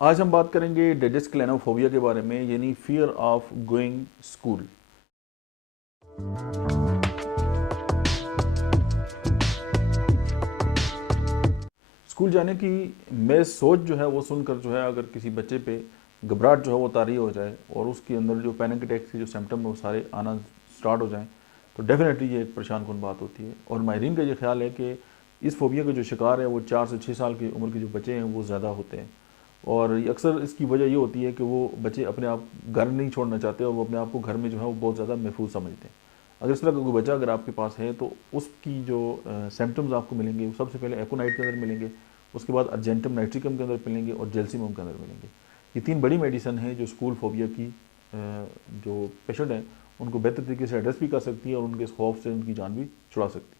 आज हम बात करेंगे डेडिस्क्लेनोफोबिया के बारे में, यानी fear of going school. School जाने की मैं सोच जो है वो सुनकर जो है अगर किसी बच्चे पे घबराहट जो है वो तारी हो जाए और उसके अंदर जो पैनिक अटैक के जो सिम्टम है वो सारे आना स्टार्ट हो जाएं, तो डेफिनेटली ये एक परेशान कुन बात होती है। और माहिरीन का ये ख्याल है कि इस फोबिया के जो शिकार है वो 4 से 6 साल की उम्र के जो बच्चे हैं वो ज़्यादा होते हैं। और अक्सर इसकी वजह ये होती है कि वो बच्चे अपने आप घर नहीं छोड़ना चाहते और वो अपने आप को घर में जो है वो बहुत ज़्यादा महफूज समझते हैं। अगर इस तरह का कोई बच्चा अगर आपके पास है तो उसकी जो सिम्टम्स आपको मिलेंगे वो सबसे पहले एकोनाइट के अंदर मिलेंगे, उसके बाद अर्जेंटम नाइट्रिकम के अंदर मिलेंगे और जेल्सिमम के अंदर मिलेंगे। ये 3 बड़ी मेडिसिन हैं जो स्कूल फोबिया की जो पेशेंट हैं उनको बेहतर तरीके से एड्रेस भी कर सकती है और उनके इस खौफ से उनकी जान भी छुड़ा सकती है।